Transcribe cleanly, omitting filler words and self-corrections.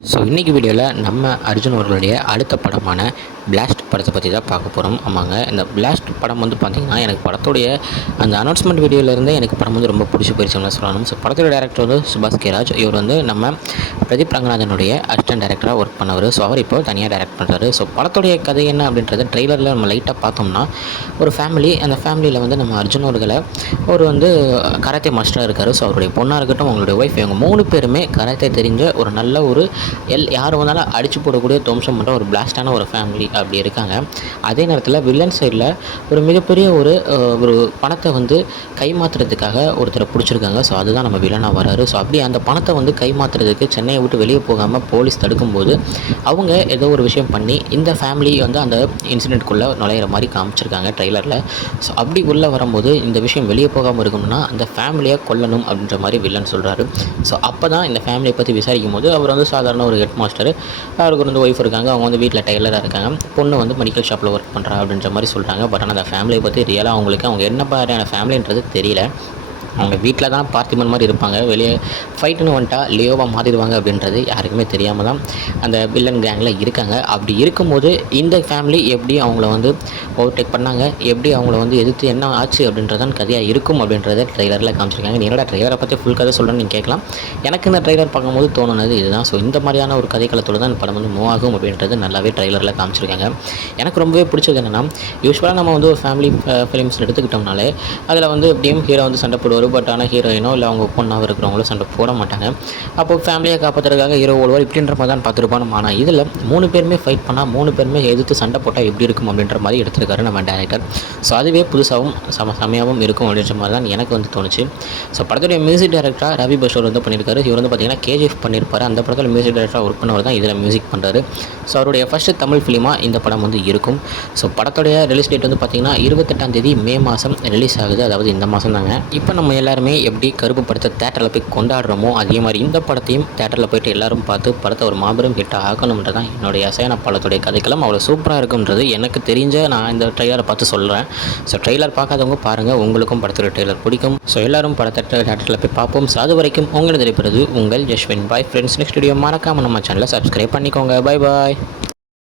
So இன்றைக்கி வீடியோவில் நம்ம அர்ஜுன் அவர்களுடைய அடுத்த படமான பிளாஸ்ட் படத்தை பற்றி தான் பார்க்க போகிறோம். ஆமாங்க, இந்த பிளாஸ்ட் படம் வந்து பார்த்திங்கன்னா எனக்கு படத்துடைய அந்த அனௌன்ஸ்மெண்ட் வீடியோவிலேருந்தே எனக்கு படம் வந்து ரொம்ப பிடிச்சி போயிடுச்சுன்னு சொல்லணும். ஸோ படத்தோட டேரக்டர் வந்து சுபாஷ் கேராஜ். இவர் வந்து நம்ம பிரதீப் ரங்கநாதனுடைய அசிஸ்டன்ட் டேரக்டராக ஒர்க் பண்ணவர். ஸோ அவர் இப்போ தனியாக டேரக்ட் பண்ணுறாரு. ஸோ படத்துடைய கதை என்ன அப்படின்றது ட்ரெய்லரில் நம்ம லைட்டாக பார்த்தோம்னா, ஒரு ஃபேமிலி, அந்த ஃபேமிலியில் வந்து நம்ம அர்ஜுன் அவர்களை ஒரு வந்து கராத்தே மாஸ்டராக இருக்கார். ஸோ அவருடைய பொண்ணாக இருக்கட்டும், அவங்களுடைய ஒய்ஃப், இவங்க 3 பேருமே கராத்தே தெரிஞ்ச ஒரு நல்ல ஒரு யார் வந்தாலும் அடித்து போடக்கூடிய துவம்சம் பண்ணுற ஒரு பிளாஸ்டான ஒரு ஃபேமிலி அப்படி இருக்காங்க. அதே நேரத்தில் வில்லன் சைடில் ஒரு மிகப்பெரிய ஒரு பணத்தை வந்து கைமாற்றுறதுக்காக ஒருத்தரை பிடிச்சிருக்காங்க. ஸோ அதுதான் நம்ம வில்லனாக வராரு. ஸோ அப்படி அந்த பணத்தை வந்து கைமாற்றுறதுக்கு சென்னையை விட்டு வெளியே போகாமல் போலீஸ் தடுக்கும்போது அவங்க ஏதோ ஒரு விஷயம் பண்ணி இந்த ஃபேமிலி வந்து அந்த இன்சிடெண்ட்குள்ளே நுழையிற மாதிரி காமிச்சிருக்காங்க ட்ரெய்லரில். ஸோ அப்படி உள்ளே வரும்போது இந்த விஷயம் வெளியே போகாமல் இருக்கணும்னா அந்த ஃபேமிலியை கொல்லணும் அப்படின்ற மாதிரி வில்லன் சொல்கிறாரு. ஸோ அப்போ தான் இந்த ஃபேமிலியை பற்றி விசாரிக்கும் போது அவர் வந்து சாதாரண ஒரு ஹெட் மாஸ்டர், அவருக்கு வந்து ஒய்ஃப் இருக்காங்க, அவங்க வந்து வீட்டில் டெய்லராக இருக்காங்க, பொண்ணு வந்து மெடிக்கல் ஷாப்பில் ஒர்க் பண்ணுறா அப்படின்ற மாதிரி சொல்கிறாங்க. பட் ஆனால் அந்த ஃபேமிலியை பற்றி ரியலாக அவங்க என்ன மாதிரியான ஃபேமிலின்றது தெரியல. அவங்க வீட்டில் தான் பார்த்திபன் மாதிரி இருப்பாங்க, வெளியே ஃபைட்டுன்னு வந்துட்டா லியோவாக மாறிடுவாங்க அப்படின்றது யாருக்குமே தெரியாமல் தான் அந்த வில்லன் கேங்கில் இருக்காங்க. அப்படி இருக்கும்போது இந்த ஃபேமிலி எப்படி அவங்கள வந்து ஓவர்டேக் பண்ணாங்க, எப்படி அவங்கள வந்து எதிர்த்து என்ன ஆச்சு அப்படின்றதான் கதையாக இருக்கும் அப்படின்றத ட்ரெய்லரில் காமிச்சிருக்காங்க. என்னோட ட்ரெய்லரை பற்றி ஃபுல் கதை சொல்கிறேன்னு நீங்கள் கேட்கலாம். எனக்கு இந்த ட்ரெய்லர் பார்க்கும்போது தோணுனது இதுதான். ஸோ இந்த மாதிரியான ஒரு கதைக்களத்தோடு தான் இந்த படம் வந்து மூவ் ஆகும் அப்படின்றது நல்லாவே ட்ரெய்லரில் காமிச்சிருக்காங்க. எனக்கு ரொம்பவே பிடிச்சது என்னென்னா, யூஸ்வலாக நம்ம வந்து ஒரு ஃபேமிலி ஃபிலிம்ஸ் எடுத்துக்கிட்டோம்னாலே அதில் வந்து எப்படியும் ஹீரோ வந்து சண்டை போடுவார். பட் ஆனால் ஹீரோயினோ இல்லை அவங்க பொண்ணாக இருக்கிறவங்களோ சண்டை போட மாட்டாங்க. அப்போது ஃபேமிலியை காப்பாற்றுறதுக்காக ஹீரோ ஓடுவார், இப்படின்ற மாதிரி தான் பார்த்துருப்பான். ஆனால் இதில் 3 பேருமே ஃபைட் பண்ணால் 3 பேருமே எதிர்த்து சண்டை போட்டால் எப்படி இருக்கும் அப்படின்ற மாதிரி எடுத்துருக்காரு நம்ம டேரக்டர். ஸோ அதுவே புதுசாகவும் செமையாகவும் இருக்கும் அப்படின்ற மாதிரி தான் எனக்கு வந்து தோணுச்சு. ஸோ படத்துடைய மியூசிக் டைரக்டராக ரவி பஷோர் வந்து பண்ணியிருக்காரு. இவர் வந்து பார்த்திங்கன்னா கேஜிஎஃப் பண்ணியிருப்பார். அந்த படத்தில் மியூசிக் டைரக்டராக ஒர்க் பண்ணவர் தான் இதில் மியூசிக் பண்ணுறாரு. ஸோ அவருடைய ஃபஸ்ட்டு தமிழ் ஃபிலிமாக இந்த படம் வந்து இருக்கும். ஸோ படத்துடைய ரிலீஸ் டேட் வந்து பார்த்திங்கன்னா 28ஆம் தேதி மே மாதம் ரிலீஸ் ஆகுது. அதாவது இந்த மாதம் தாங்க. இப்போ நம்ம எல்லாருமே எப்படி கருப்பு படத்தை தேட்டரில் போய் கொண்டாடுறோமோ அதே மாதிரி இந்த படத்தையும் தேட்டரில் போய்ட்டு எல்லோரும் பார்த்து படத்தை ஒரு மாபெரும் ஹிட்டாக ஆக்கணுன்றது தான் என்னுடைய அசையான படத்துடைய கதைக்களம். அவ்வளோ சூப்பராக இருக்குன்றது எனக்கு தெரிஞ்ச நான் இந்த ட்ரெய்லரை பார்த்து சொல்கிறேன். ஸோ ட்ரெய்லர் பார்க்காதவங்க பாருங்கள், உங்களுக்கும் படத்துடைய ட்ரெய்லர் பிடிக்கும். ஸோ எல்லோரும் படத்தை தேட்டரில் போய் பார்ப்போம். ஸோ அது வரைக்கும் உங்களை தெரிவிப்பது உங்கள் Jaswin. Bye friends. Next video மறக்காமல் நம்ம சேனலை சப்ஸ்கிரைப் பண்ணிக்கோங்க. பாய் பாய்.